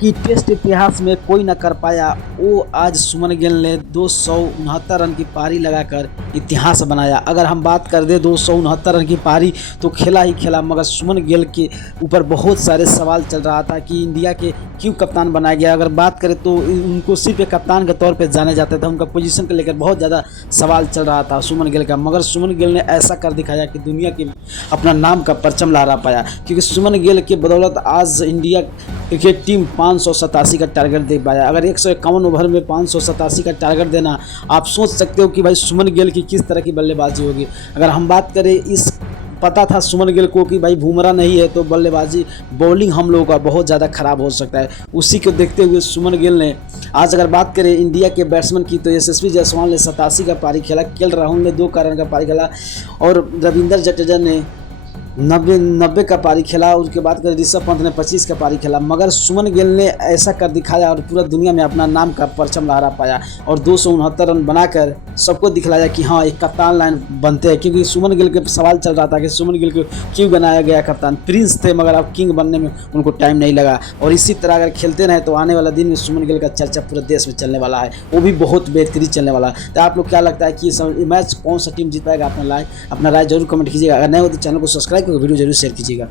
कि टेस्ट इतिहास में कोई न कर पाया वो आज सुमन गिल ने 269 रन की पारी लगाकर इतिहास बनाया। अगर हम बात कर दें 269 रन की पारी तो खेला ही खेला, मगर सुमन गिल के ऊपर बहुत सारे सवाल चल रहा था कि इंडिया के क्यों कप्तान बनाया गया। अगर बात करें तो उनको सिर्फ एक कप्तान के तौर पे जाने जाते थे, उनका पोजीशन को लेकर बहुत ज़्यादा सवाल चल रहा था सुमन गिल का, मगर सुमन गिल ने ऐसा कर दिखाया कि दुनिया के अपना नाम का परचम लहरा पाया। क्योंकि सुमन गिल के बदौलत आज इंडिया क्रिकेट टीम 587 का टारगेट दे पाया। अगर 151 ओवर में 587 का टारगेट देना, आप सोच सकते हो कि भाई सुमन गिल की किस तरह की बल्लेबाजी होगी। अगर हम बात करें, इस पता था सुमन गिल को कि भाई बुमराह नहीं है तो बल्लेबाजी बॉलिंग हम लोगों का बहुत ज़्यादा ख़राब हो सकता है। उसी को देखते हुए सुमन गिल ने आज अगर बात करें इंडिया के बैट्समैन की तो यशस्वी जायसवाल ने 87 का पारी खेला, केएल राहुल ने 2 रन का पारी खेला और रविंद्र जडेजा ने 90 का पारी खेला। उसके बाद ऋषभ पंत ने 25 का पारी खेला, मगर सुमन गिल ने ऐसा कर दिखाया और पूरा दुनिया में अपना नाम का परचम लहरा पाया और 269 रन बनाकर सबको दिखलाया कि हाँ एक कप्तान लाइन बनते हैं। क्योंकि सुमन गिल के सवाल चल रहा था कि सुमन गिल को क्यों बनाया गया कप्तान। प्रिंस थे मगर अब किंग बनने में उनको टाइम नहीं लगा, और इसी तरह अगर खेलते रहे तो आने वाला दिन में सुमन गिल का चर्चा पूरे देश में चलने वाला है, वो भी बहुत बेहतरीन चलने वाला है। तो आप लोग क्या लगता है कि ये मैच कौन सा टीम जीत पाएगा? अपना राय जरूर कमेंट कीजिएगा। अगर नहीं हो तो चैनल को सब्सक्राइब करके वीडियो जरूर शेयर कीजिएगा।